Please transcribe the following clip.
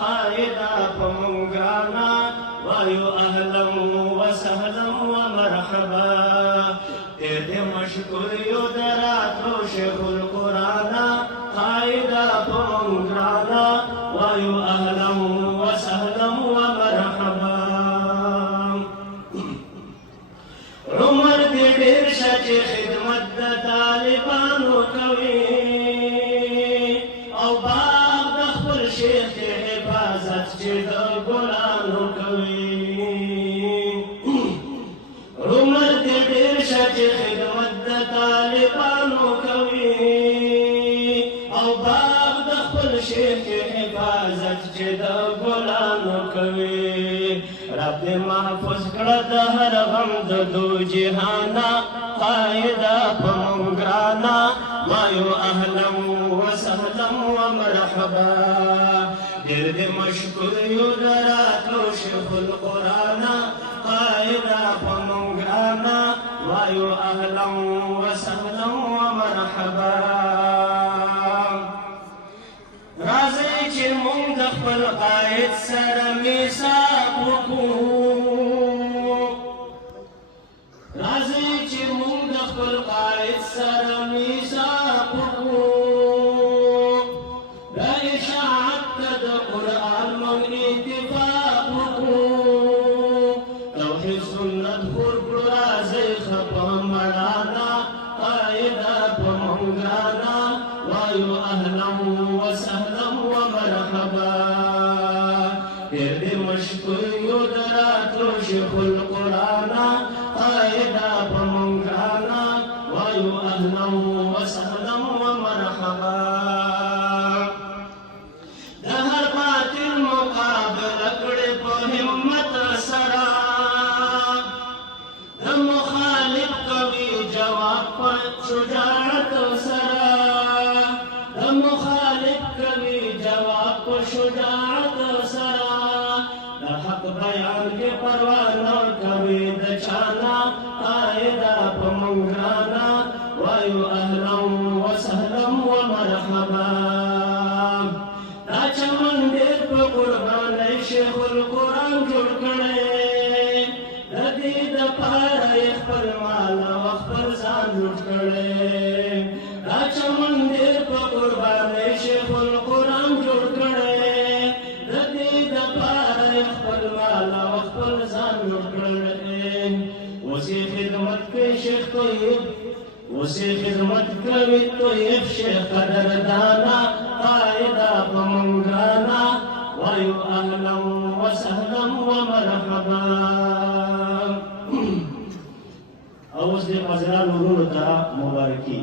قائدا فمنگرانا وایو اهلا وسهلا ومرحبا دې مشکور یو دراتو شیخ القرآن قائدا فمنگرانا وایو اهلا وسهلا ومرحبا عمر دې ډېر شه چې خدمت د طالبانو کوي او باغ د خپل شیخ د حفاظت چې د ګلانو کوي عمر دې ډېر شه چې خدمت د طالبانو کوي او باغ د خپل شیخ د حفاظت چې د ګلانو کوي رب دې محفوظ کړه د هر غم د دو جهانا قائدا په موږ ګرانا وایو اهلا وسهلا ومرحبا ډېر دې مشکور یو د راتلو شیخ القرآن قائدا په موږ ګرانا وایو اهلا وسهلا ومرحبا راځئ چې موږ د خپل قائد سره میثاق وکړو راځئ چې موږ د خپل قائد سره میثاق وکړو د اشاعت د قرآن موږ اتفاق وکړو توحید سنت خور کړو راځئ خپه مړانا قائدا په موږ ګرانا وایو اهلا وسهلا ومرحبا ډېر دې مشکور یو د راتلو شیخ القرآن قائدا په موږ ګرانا وایو اهلا وسهلا ومرحبا د هر باطل مقابله کړې په همت سره د مخالف کوي جواب په شجاعت سره د مخالف کوي جواب په شجاعت سره د حق بیان کې پروا نه کوي د چانا قائدا په موږ ګرانا وایو اهلا وسهلا ومرحبا دا چمن ډېر په قربانۍ شیخ القرآن جوړ کړی د دې دپاره یې خپل مال او خپل ځان لوټ کړی دا چمن ډېر په قربانۍ شیخ القرآن جوړ کړی د دې دپاره یې خپل مال او خپل ځان لوټ کړی اوس یې خدمت کوي شیخ طیب اوس یې خدمت کوي طیب شیخ قدردانا قائدا په موږ ګرانا وایو اهلا وسهلا ومرحبا اوس دې حاضرانو ورونو ته مبارکي